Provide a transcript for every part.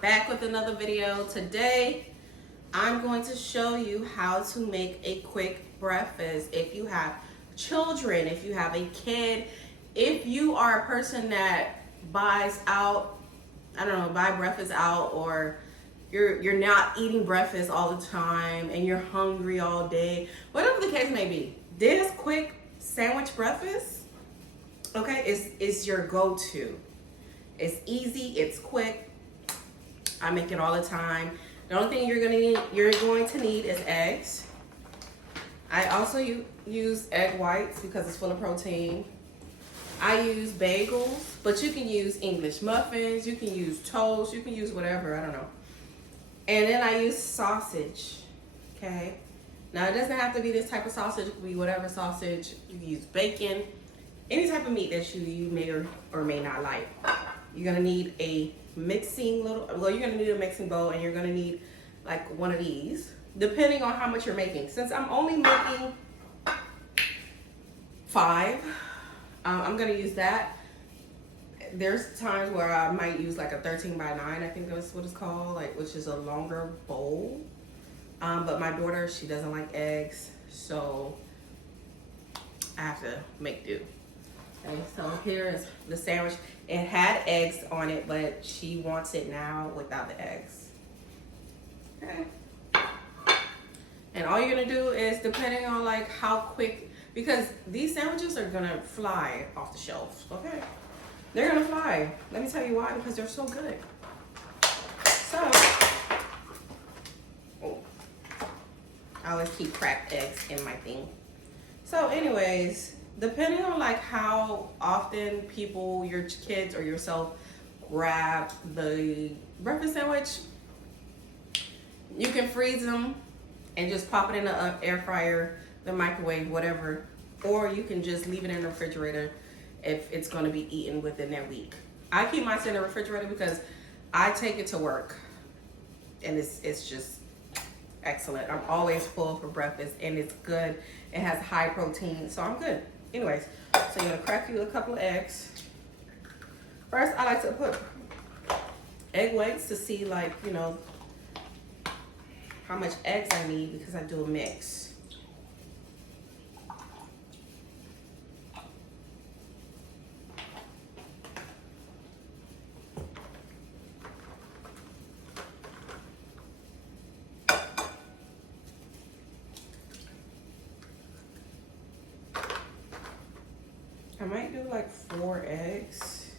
back with another video. Today I'm going to show you how to make a quick breakfast. If you have children, if you have a kid, if you are a person that buys out, buy breakfast out, or you're not eating breakfast all the time and you're hungry all day, whatever the case may be, this quick sandwich breakfast, okay, is your go-to. It's easy, it's quick. I make it all the time. The only thing you're going to need is eggs. I also use egg whites because it's full of protein. I use bagels, but you can use English muffins, you can use toast, you can use whatever, I don't know. And then I use sausage, okay? Now it doesn't have to be this type of sausage, it could be whatever sausage. You can use bacon, any type of meat that you may or may not like. You're gonna need a mixing bowl, and you're gonna need like one of these, depending on how much you're making. Since I'm only making 5, I'm gonna use that. There's times where I might use like a 13 by 9, I think that's what it's called, like, which is a longer bowl. But my daughter, she doesn't like eggs, so I have to make do. Okay, so here is the sandwich. It had eggs on it, but she wants it now without the eggs. Okay. And all you're gonna do is, depending on like how quick, because these sandwiches are gonna fly off the shelf, okay? They're gonna fly. Let me tell you why, because they're so good. So, I always keep cracked eggs in my thing. So anyways, depending on like how often people, your kids or yourself, grab the breakfast sandwich, you can freeze them and just pop it in the air fryer, the microwave, whatever, or you can just leave it in the refrigerator if it's going to be eaten within that week. I keep mine in the refrigerator because I take it to work, and it's just excellent. I'm always full for breakfast, and it's good. It has high protein, so I'm good. Anyways, so you're gonna crack you a couple of eggs. First, I like to put egg whites to see, like, how much eggs I need, because I do a mix. I might do like 4 eggs.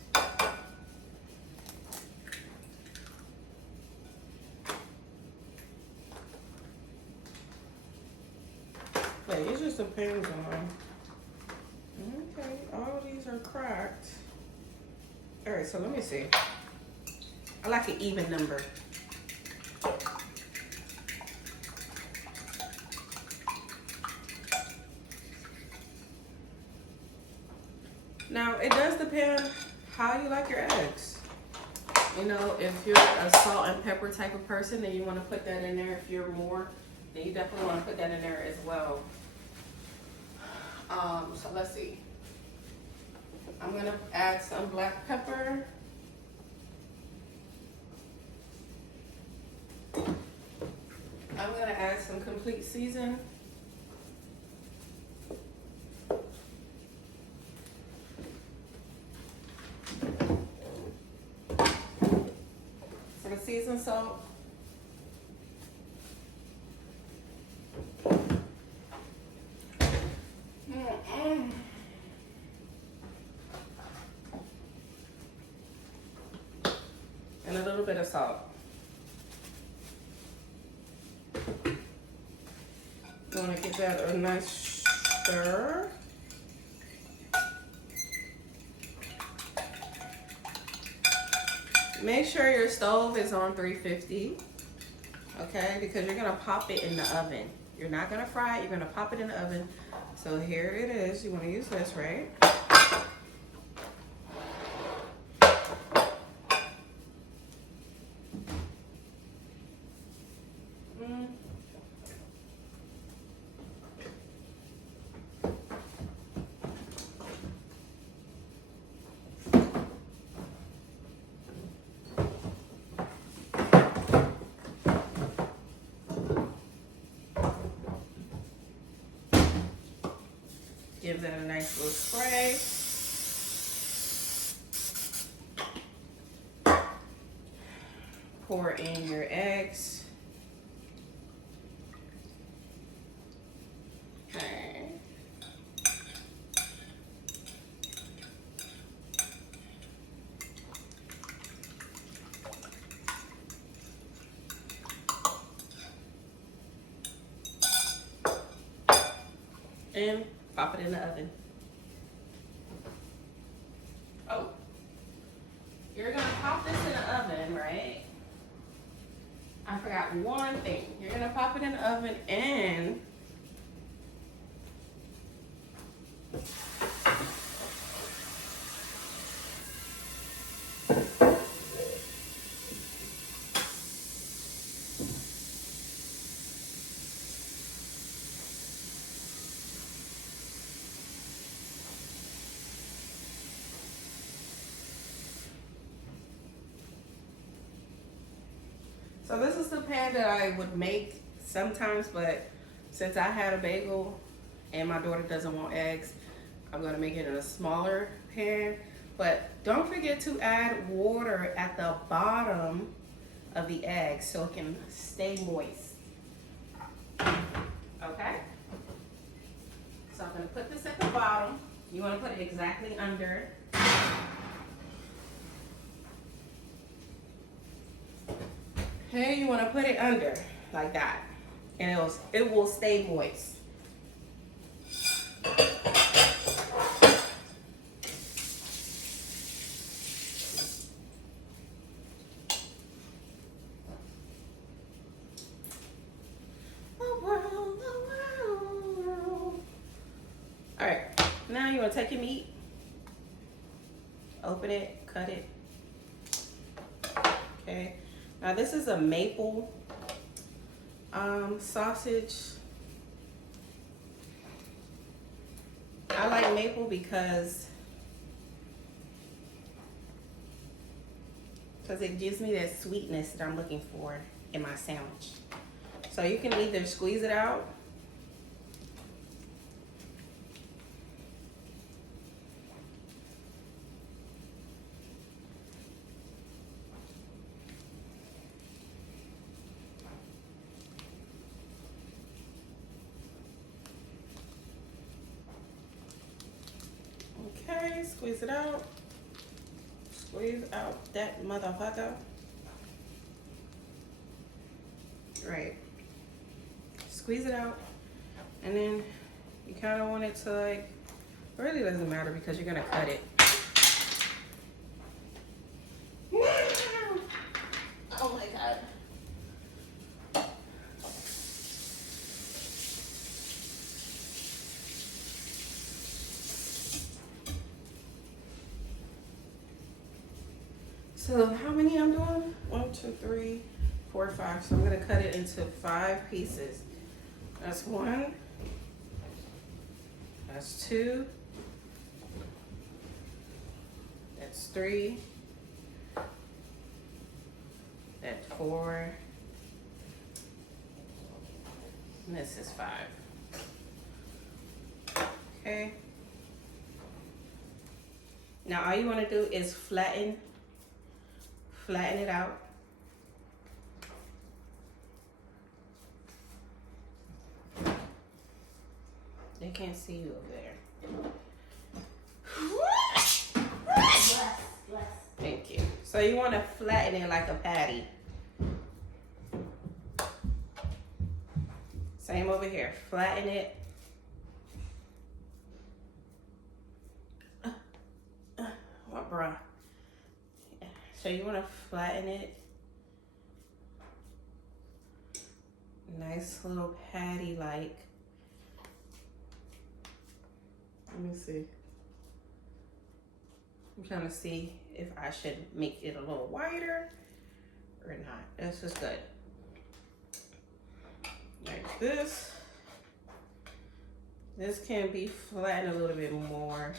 Yeah, it just depends on. Okay, all of these are cracked. All right, so let me see. I like an even number. Now, it does depend how you like your eggs. If you're a salt and pepper type of person, then you want to put that in there. If you're more, then you definitely want to put that in there as well. So let's see. I'm going to add some black pepper. I'm going to add some complete season. Some seasoned salt. And a little bit of salt. You want to give that a nice stir. Make sure your stove is on 350, okay? Because you're gonna pop it in the oven. You're not gonna fry it, you're gonna pop it in the oven. So here it is. You wanna use this, right? gives it a nice little spray. Pour in your eggs. Okay. And pop it in the oven. Oh, you're gonna pop this in the oven, right? I forgot one thing. You're gonna pop it in the oven and so this is the pan that I would make sometimes, but since I had a bagel and my daughter doesn't want eggs, I'm gonna make it in a smaller pan. But don't forget to add water at the bottom of the egg so it can stay moist. Okay? So I'm gonna put this at the bottom. You wanna put it exactly under. Okay, you want to put it under like that, and it will stay moist. All right, now you want to take your meat, open it, cut it. Okay. Now this is a maple sausage. I like maple because it gives me that sweetness that I'm looking for in my sandwich. So you can either squeeze it out squeeze it out. Squeeze out that motherfucker. Right. Squeeze it out. And then you kind of want it to like, it really doesn't matter because you're going to cut it. Oh my God. So how many I'm doing? 1, 2, 3, 4, 5. So I'm gonna cut it into 5 pieces. That's 1. That's 2. That's 3. That's 4. And this is 5. Okay. Now all you wanna do is flatten it out. They can't see you over there. Thank you. So you want to flatten it like a patty. Same over here. Flatten it. What, bruh? So you want to flatten it. Nice little patty like. Let me see. I'm trying to see if I should make it a little wider or not. This is good. Like this. This can be flattened a little bit more.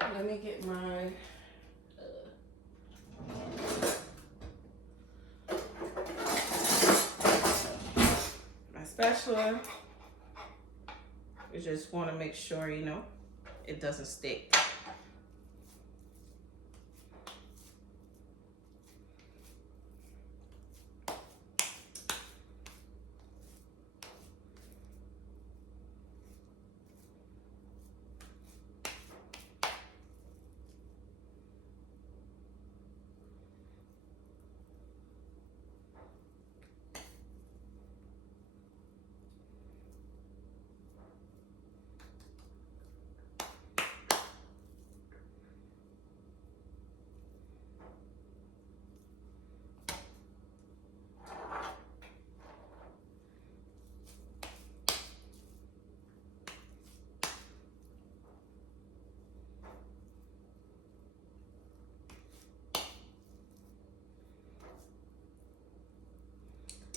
Let me get my spatula. You just want to make sure, you know, it doesn't stick.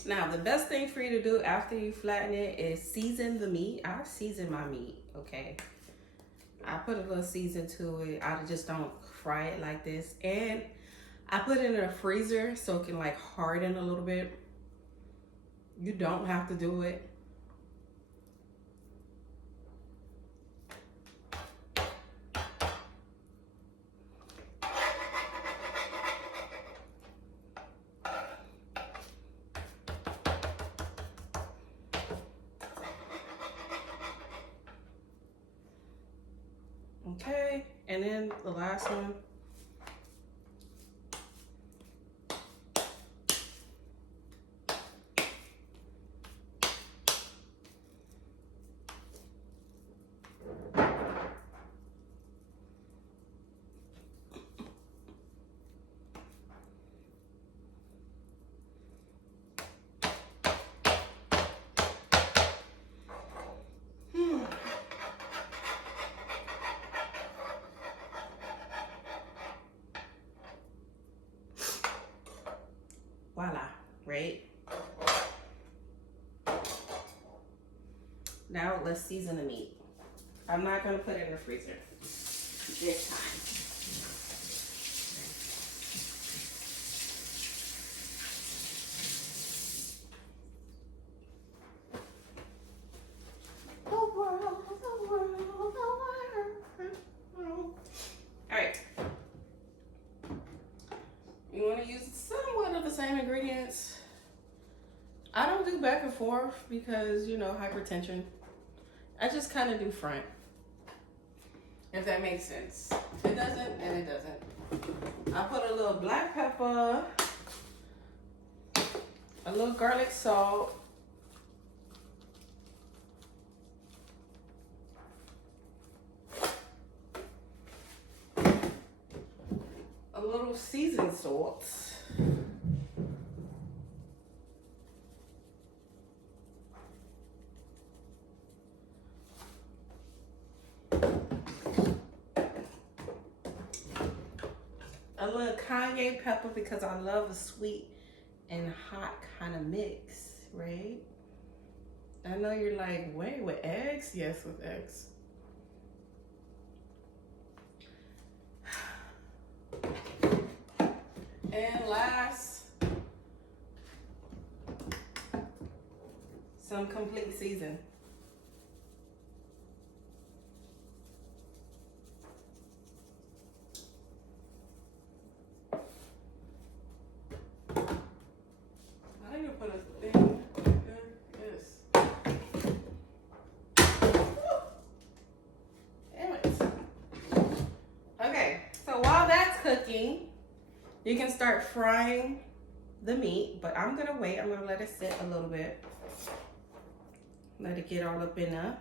Now, the best thing for you to do after you flatten it is season the meat. I season my meat, okay? I put a little season to it. I just don't fry it like this. And I put it in a freezer so it can like harden a little bit. You don't have to do it. Okay, and then the last one. Voila, right? Now let's season the meat. I'm not gonna put it in the freezer this time. Alright. You want to use somewhat of the same ingredients. I don't do back and forth because, you know, hypertension. I just kind of do front. If that makes sense. If it doesn't, then it doesn't. I put a little black pepper, a little garlic salt, a little seasoned salt, a little cayenne pepper because I love a sweet and hot kind of mix, right? I know you're like, wait, with eggs? Yes, with eggs. And last, some complete season. I need to put a thing there. Yes. Damn it. Okay, so while that's cooking, you can start frying the meat, but I'm gonna wait. I'm gonna let it sit a little bit. Let it get all up in there.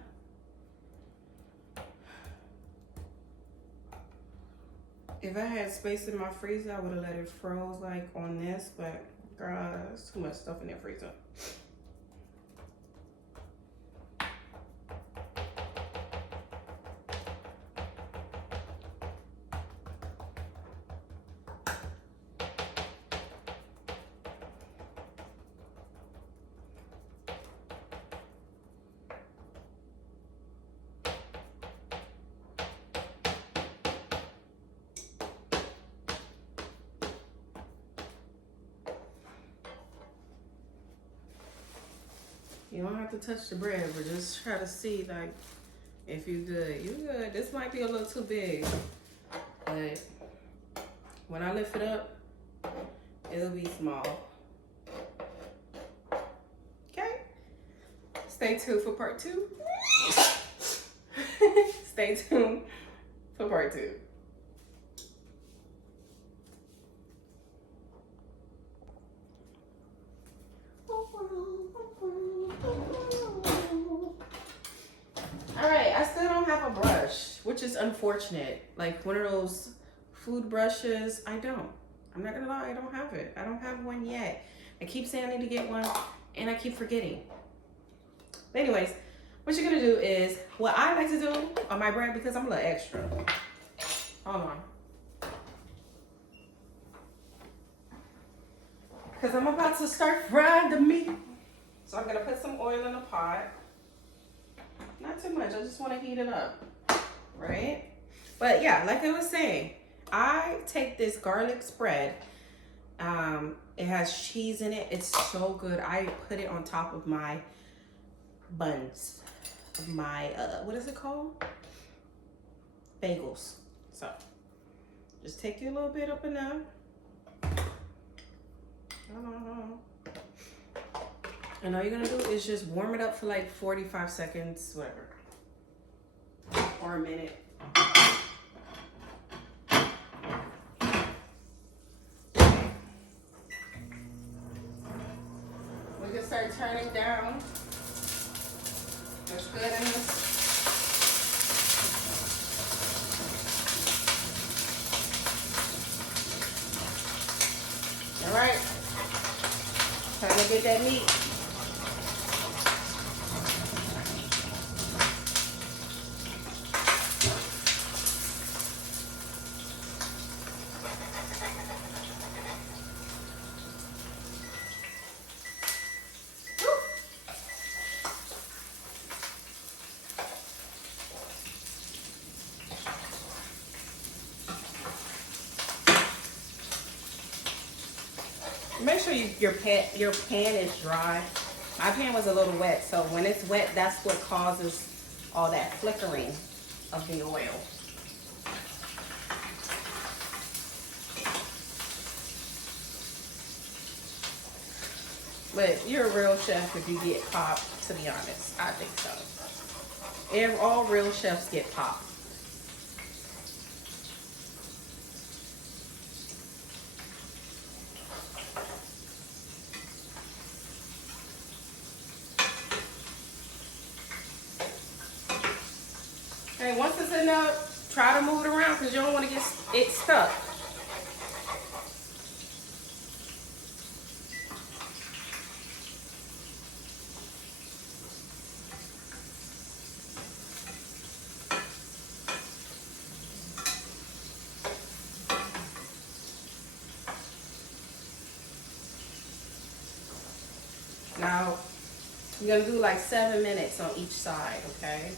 If I had space in my freezer, I would have let it froze like on this, but girl, there's too much stuff in that freezer. You don't have to touch the bread, but just try to see like If you good, you good. This might be a little too big, but when I lift it up, it'll be small. Okay. Stay tuned for part 2. Stay tuned for part 2. All right, I still don't have a brush, which is unfortunate. Like one of those food brushes, I don't. I'm not gonna lie, I don't have it. I don't have one yet. I keep saying I need to get one, and I keep forgetting. But anyways, what you're gonna do is, what I like to do on my bread, because I'm a little extra. Hold on. Because I'm about to start frying the meat. So I'm gonna put some oil in a pot. Not too much, I just wanna heat it up, right? But yeah, like I was saying, I take this garlic spread. It has cheese in it. It's so good. I put it on top of my buns, of my, what is it called? Bagels. So just take your little bit up in there. And all you're gonna do is just warm it up for like 45 seconds, whatever, or a minute. We can start turning down. That's good in this. All right, time to get that meat. Make sure your pan is dry. My pan was a little wet, so when it's wet, that's what causes all that flickering of the oil. But you're a real chef if you get popped, to be honest. I think so. All real chefs get popped. Okay, once it's enough, try to move it around because you don't want to get it stuck. Now, you're gonna do like 7 minutes on each side, okay?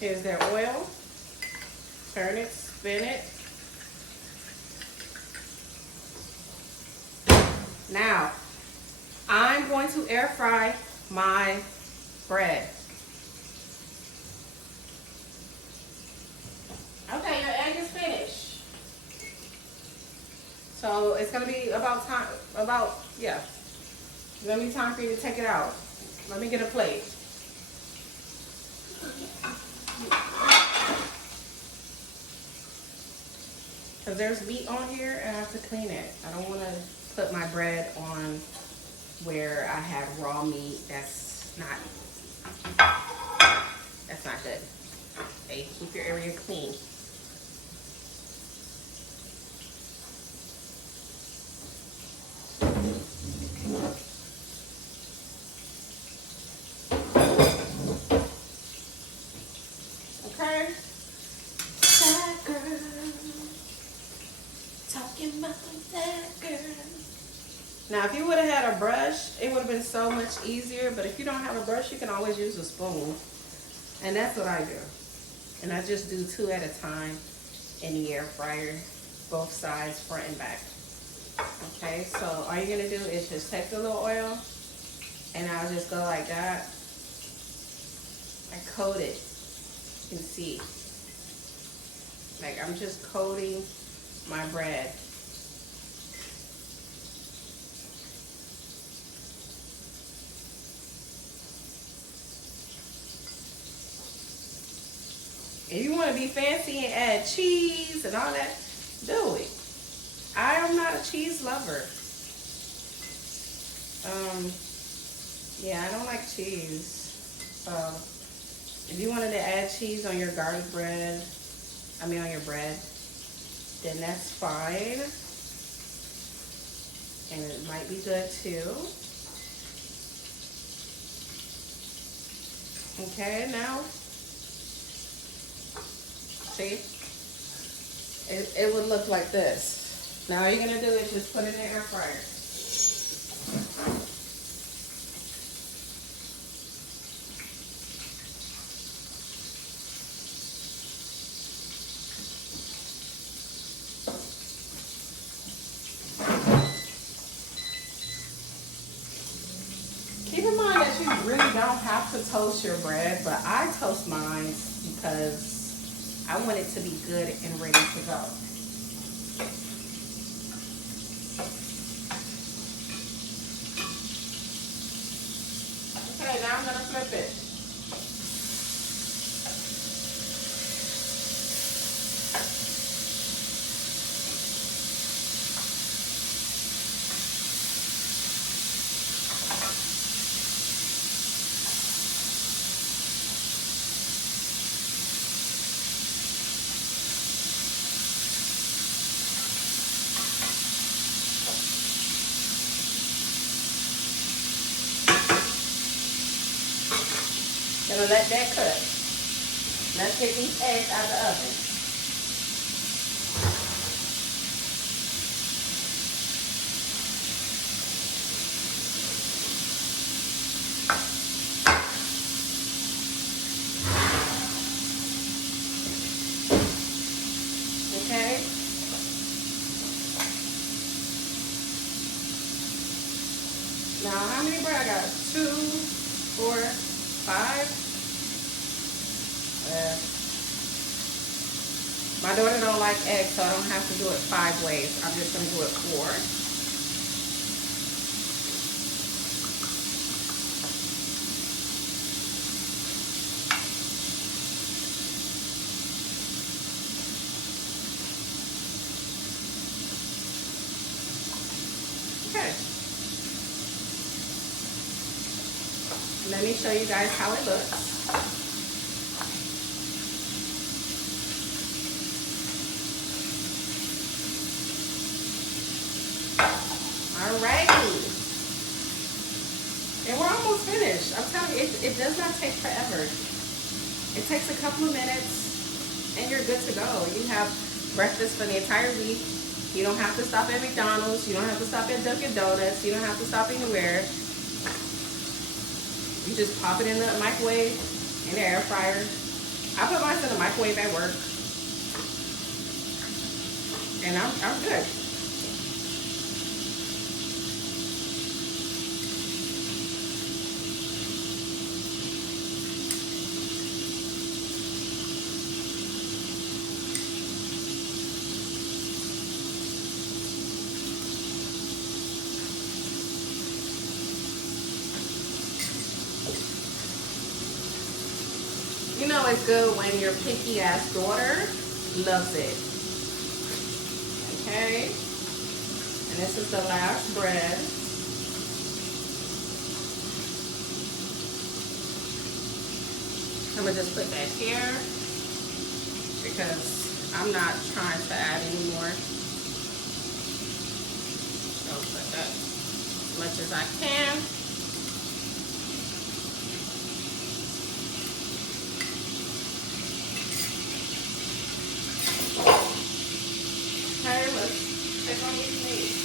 Here's their oil. Turn it, spin it. Now, I'm going to air fry my bread. Okay, your egg is finished. So it's gonna be about time, it's gonna be time for you to take it out. Let me get a plate. Because there's meat on here and I have to clean it. I don't want to put my bread on where I have raw meat. That's not good. Okay, keep your area clean. Okay. That girl. Talking about that girl. Now, if you would have had a brush, it would have been so much easier. But if you don't have a brush, you can always use a spoon. And that's what I do. And I just do 2 at a time. in the air fryer, both sides, front and back. Okay, so all you're gonna do is just take the little oil, and I'll just go like that. I coat it. You can see, like I'm just coating my bread. If you want to be fancy and add cheese and all that, do it. I am not a cheese lover. Yeah, I don't like cheese. So if you wanted to add cheese on your garlic bread, on your bread, then that's fine. And it might be good too. Okay, now, see? It would look like this. Now all you're gonna do is just put it in the air fryer. Keep in mind that you really don't have to toast your bread, but I toast mine because I want it to be good and ready to go. Okay, now I'm gonna flip it. Gonna let that cook. Let's get these eggs out of the oven. Okay. Now, how many bread I got? 2, 4, 5. My daughter don't like eggs, so I don't have to do it 5 ways. I'm just gonna do it 4. Okay. Let me show you guys how it looks. Alrighty. And we're almost finished. I'm telling you, it does not take forever. It takes a couple of minutes and you're good to go. You have breakfast for the entire week. You don't have to stop at McDonald's. You don't have to stop at Dunkin' Donuts. You don't have to stop anywhere. You just pop it in the microwave, in the air fryer. I put mine in the microwave at work. And I'm good. You know it's good when your picky ass daughter loves it. Okay? And this is the last bread. I'm gonna just put that here because I'm not trying to add any more. So put that as much as I can. Okay, let's take on these meats.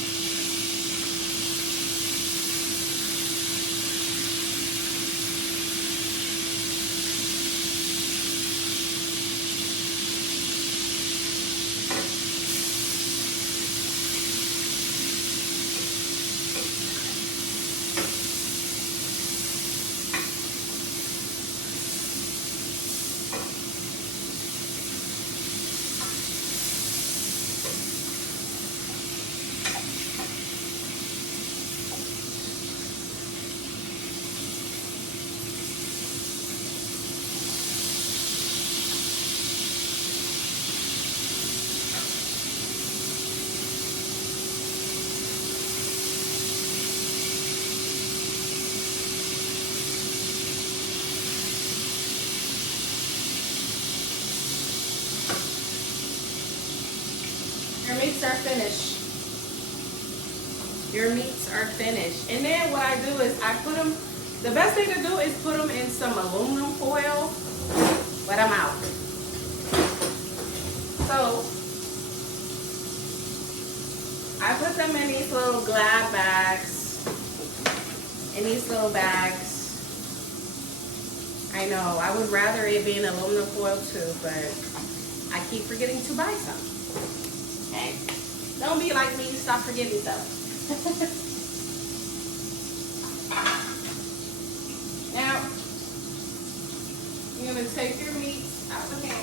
meats are finished. Your meats are finished. And then what I do is I put them, the best thing to do is put them in some aluminum foil, but I'm out. So I put them in these little Glad bags, in these little bags. I know, I would rather it be in aluminum foil too, but I keep forgetting to buy some. Okay? Don't be like me, stop forgetting stuff. Now, you're going to take your meat out of the pan.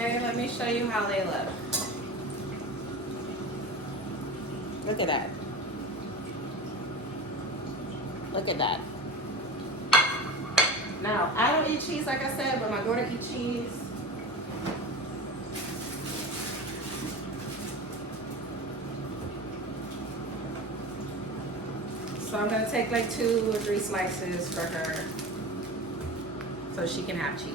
Okay, let me show you how they look. Look at that. Look at that. Now, I don't eat cheese like I said, but my daughter eats cheese. So I'm gonna take like 2 or 3 slices for her so she can have cheese.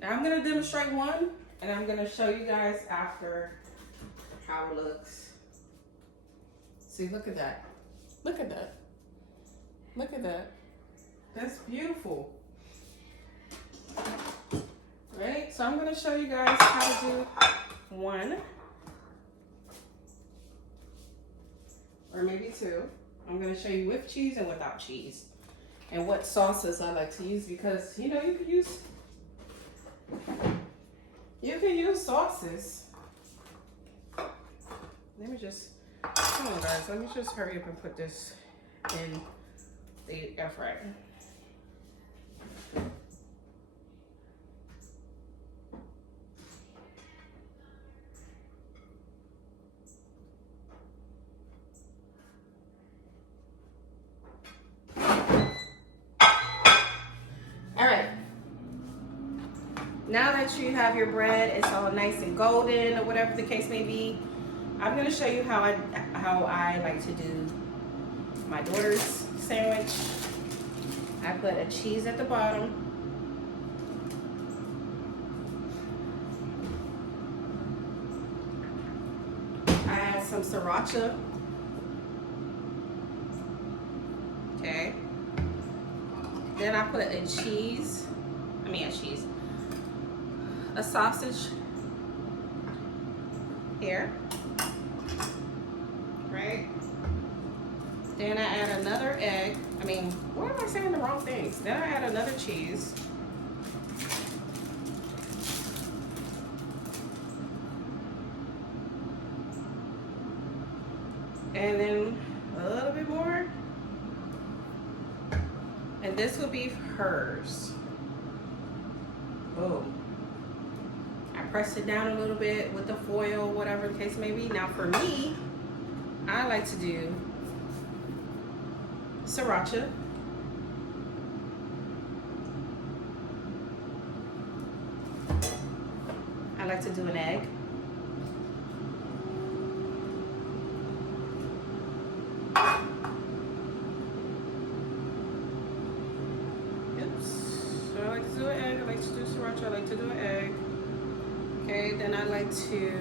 Now I'm going to demonstrate one, and I'm going to show you guys after how it looks. See, look at that. Look at that. Look at that. That's beautiful. Right? So I'm going to show you guys how to do one. Or maybe 2. I'm going to show you with cheese and without cheese. And what sauces I like to use, because you know you can use sauces. Let me just, come on guys, let me just hurry up and put this in the air fryer. Now that you have your bread, it's all nice and golden or whatever the case may be, I'm going to show you how I like to do my daughter's sandwich. I put a cheese at the bottom. I add some sriracha. Okay. Then I put a sausage here, right? Then I add another egg. Why am I saying the wrong things? Then I add another cheese. And then a little bit more. And this will be hers. Boom. I pressed it down a little bit with the foil, whatever the case may be. Now for me, I like to do sriracha. I like to do an egg. So I like to do an egg. I like to do sriracha. I like to do an egg. Okay, then I like to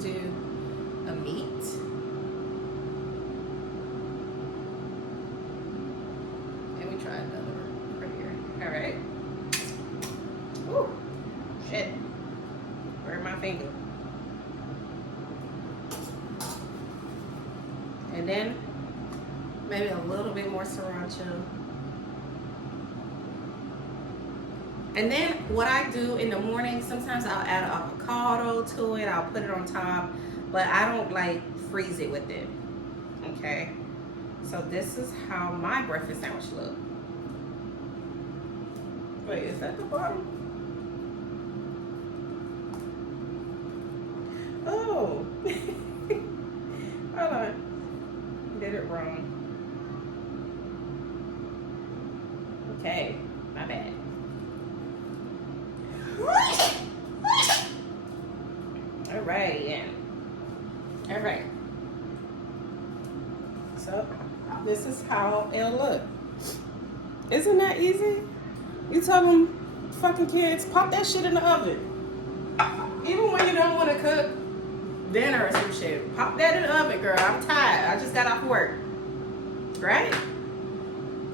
do a meat. And we try another one right here. All right. Ooh, shit. Where's my finger? And then Maybe a little bit more sriracha. And then what I do in the morning, sometimes I'll add an avocado to it. I'll put it on top, but I don't like freeze it with it. Okay. So this is how my breakfast sandwich look. Wait, is that the bottom? Oh. Hold on. Did it wrong. Okay, my bad. All right, yeah. All right. So this is how it'll look. Isn't that easy? You tell them fucking kids, pop that shit in the oven. Even when you don't want to cook dinner or some shit, pop that in the oven, girl. I'm tired. I just got off work. Right?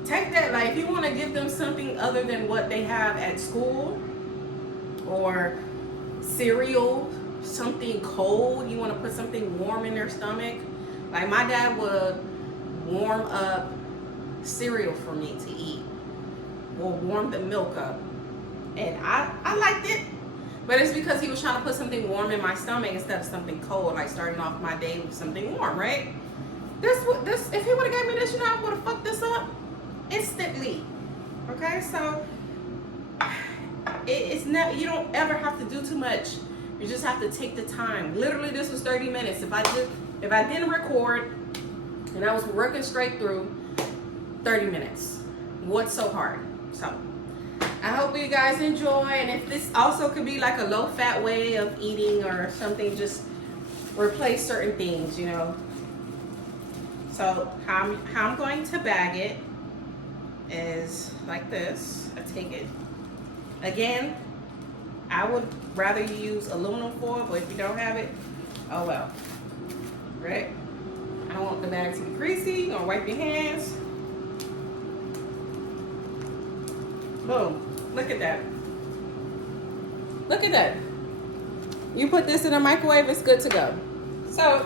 Take that. Like, if you want to give them something other than what they have at school, or cereal, something cold, you want to put something warm in their stomach. Like, my dad would warm up cereal for me to eat, or warm the milk up, and I liked it, but it's because he was trying to put something warm in my stomach instead of something cold, like starting off my day with something warm, right? This if he would have gave me this, you know, I would have fucked this up instantly. Okay, so it's not, you don't ever have to do too much. You just have to take the time. Literally, this was 30 minutes. If I didn't record and I was working straight through, 30 minutes. What's so hard? So I hope you guys enjoy, and if this also could be like a low-fat way of eating or something, just replace certain things, you know. So how I'm going to bag it is like this. I take it. Again, I would rather you use aluminum foil, but if you don't have it, oh well. Right? I don't want the bag to be greasy. You're gonna wipe your hands. Boom. Look at that. Look at that. You put this in a microwave, it's good to go. So,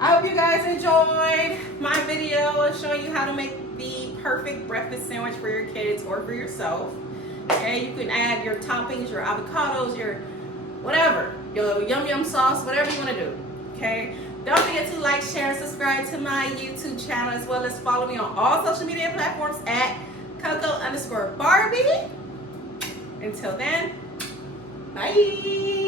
I hope you guys enjoyed my video showing you how to make the perfect breakfast sandwich for your kids or for yourself. Okay, you can add your toppings, your avocados, your whatever, your yum sauce, whatever you want to do. Okay, don't forget to like, share, and subscribe to my YouTube channel, as well as follow me on all social media platforms at Coco_Barbie. Until then, bye.